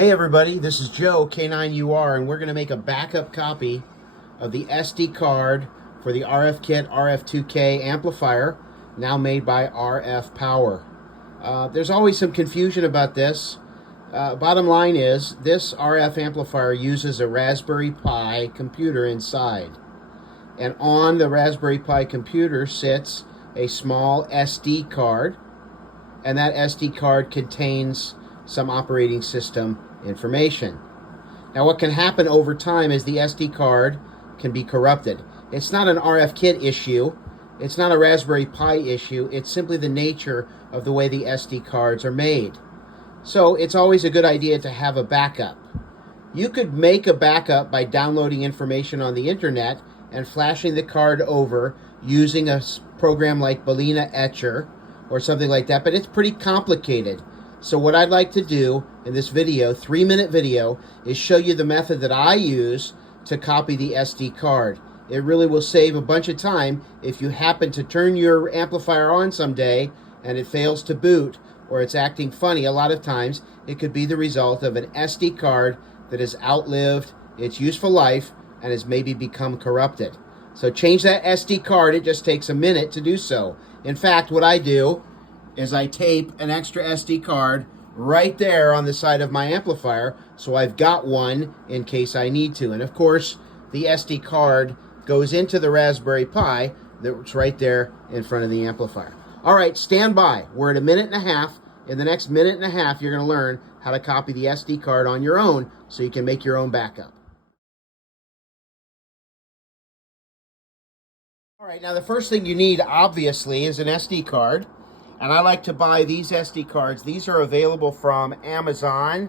Hey everybody, this is Joe, K9UR, and we're going to make a backup copy of the SD card for the RF kit RF2K amplifier, now made by RF Power. There's always some confusion about this. Bottom line is, this RF amplifier uses a Raspberry Pi computer inside. And on the Raspberry Pi computer sits a small SD card, and that SD card contains some operating system information. Now what can happen over time is the SD card can be corrupted. It's not an RF kit issue, it's not a Raspberry Pi issue, it's simply the nature of the way the SD cards are made. So it's always a good idea to have a backup. You could make a backup by downloading information on the internet and flashing the card over using a program like Balena Etcher or something like that, but it's pretty complicated. So what I'd like to do in this video, 3-minute video, is show you the method that I use to copy the SD card. It really will save a bunch of time if you happen to turn your amplifier on someday and it fails to boot or it's acting funny. A lot of times it could be the result of an SD card that has outlived its useful life and has maybe become corrupted. So change that SD card. It just takes a minute to do so. In fact, what I do is I tape an extra SD card right there on the side of my amplifier, so I've got one in case I need to. And of course, the SD card goes into the Raspberry Pi that's right there in front of the amplifier. All right, stand by. We're at a minute and a half. In the next minute and a half, you're going to learn how to copy the SD card on your own so you can make your own backup. All right, now the first thing you need, obviously, is an SD card. And I like to buy these SD cards. These are available from Amazon.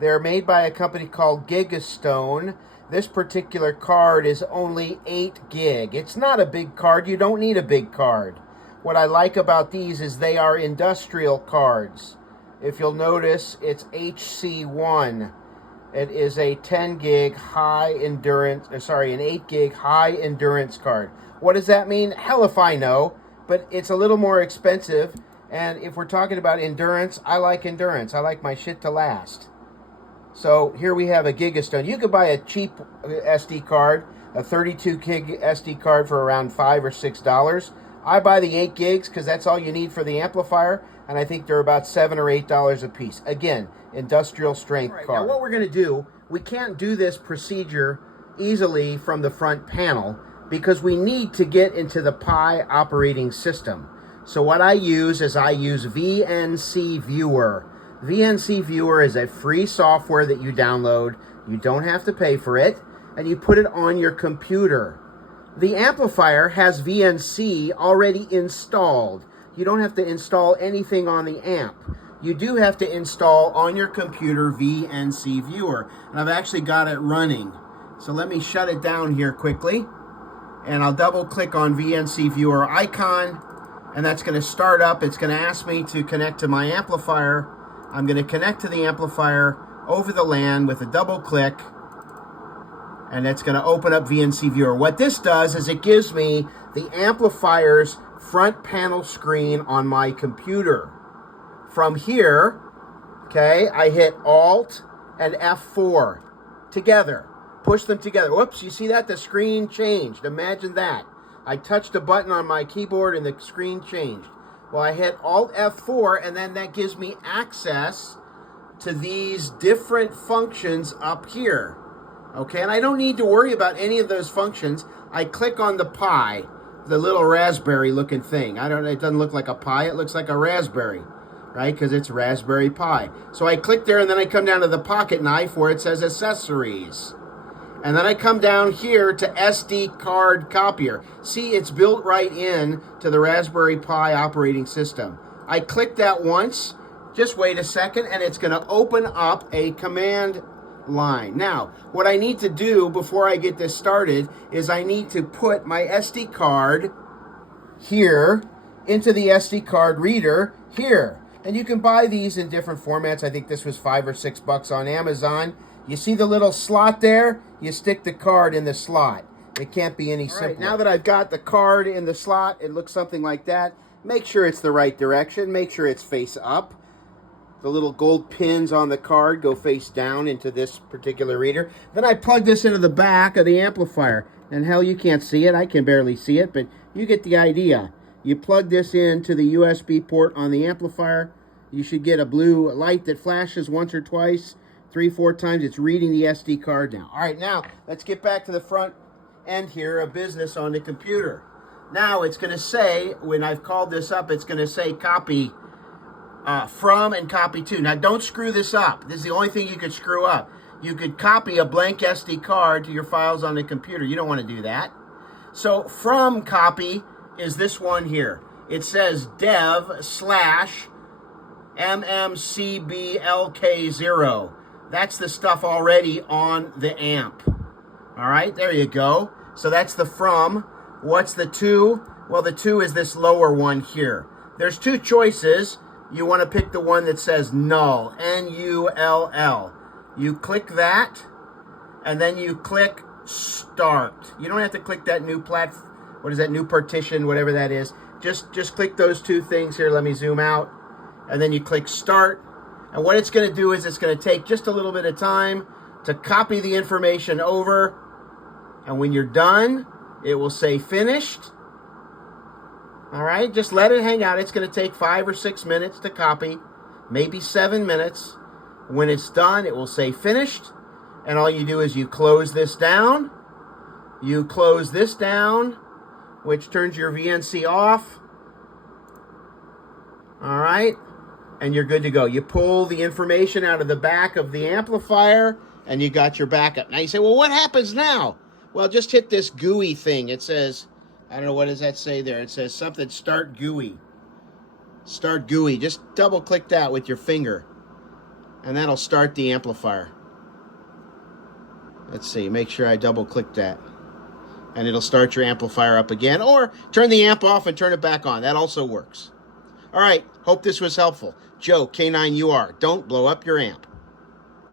They're made by a company called Gigastone. This particular card is only 8 gig. It's not a big card. You don't need a big card. What I like about these is they are industrial cards. If you'll notice, it's HC1. It is a 10 gig high endurance, an 8 gig high endurance card. What does that mean? Hell if I know, but it's a little more expensive. And if we're talking about endurance, I like endurance. I like my shit to last. So here we have a Gigastone. You could buy a cheap SD card, a 32 gig SD card for around $5 or $6. I buy the 8 gigs because that's all you need for the amplifier, and I think they're about $7 or $8 a piece. Again, industrial strength card. Now what we're going to do, we can't do this procedure easily from the front panel because we need to get into the Pi operating system. So what I use is VNC Viewer. VNC Viewer is a free software that you download. You don't have to pay for it, and you put it on your computer. The amplifier has VNC already installed. You don't have to install anything on the amp. You do have to install on your computer VNC Viewer, and I've actually got it running. So let me shut it down here quickly, and I'll double click on VNC Viewer icon. And that's going to start up. It's going to ask me to connect to my amplifier. I'm going to connect to the amplifier over the LAN with a double click. And it's going to open up VNC Viewer. What this does is it gives me the amplifier's front panel screen on my computer. From here, okay, I hit Alt and F4 together. Push them together. Whoops, you see that? The screen changed. Imagine that. I touched a button on my keyboard and the screen changed. Well, I hit Alt F4 and then that gives me access to these different functions up here. Okay, and I don't need to worry about any of those functions. I click on the Pi, the little raspberry looking thing. It doesn't look like a Pi, it looks like a raspberry, right? Because it's Raspberry Pi. So I click there and then I come down to the pocket knife where it says accessories. And then I come down here to SD card copier. See, it's built right in to the Raspberry Pi operating system. I click that once, just wait a second, and it's going to open up a command line. Now, what I need to do before I get this started is I need to put my SD card here into the SD card reader here. And you can buy these in different formats. I think this was $5 or $6 on Amazon. You see the little slot there? You stick the card in the slot. It can't be any simpler. Right, now that I've got the card in the slot, it looks something like that. Make sure it's the right direction. Make sure it's face up. The little gold pins on the card go face down into this particular reader. Then I plug this into the back of the amplifier. And hell, you can't see it. I can barely see it, but you get the idea. You plug this into the USB port on the amplifier. You should get a blue light that flashes once or twice, 3-4 times. It's reading the SD card now. All right, now let's get back to the front end here of business on the computer. Now it's going to say, when I've called this up, it's going to say copy from and copy to. Now don't screw this up. This is the only thing you could screw up. You could copy a blank SD card to your files on the computer. You don't want to do that. So from copy is this one here. It says dev/mmcblk0. That's the stuff already on the amp. All right, there you go. So that's the from. What's the to? Well, the to is this lower one here. There's two choices. You want to pick the one that says null, N-U-L-L. You click that, and then you click start. You don't have to click that new new partition, whatever that is. Just click those two things here. Let me zoom out. And then you click start. And what it's going to do is it's going to take just a little bit of time to copy the information over. And when you're done, it will say finished. All right, just let it hang out. It's going to take 5 or 6 minutes to copy, maybe 7 minutes. When it's done, it will say finished. And all you do is you close this down. You close this down, which turns your VNC off. All right, and you're good to go. You pull the information out of the back of the amplifier, and you got your backup. Now you say, well, what happens now? Well, just hit this GUI thing. It says, I don't know, what does that say there? It says something, start GUI. Start GUI. Just double click that with your finger, and that'll start the amplifier. Let's see, make sure I double click that. And it'll start your amplifier up again, or turn the amp off and turn it back on. That also works. All right, hope this was helpful. Joe, K9UR, don't blow up your amp.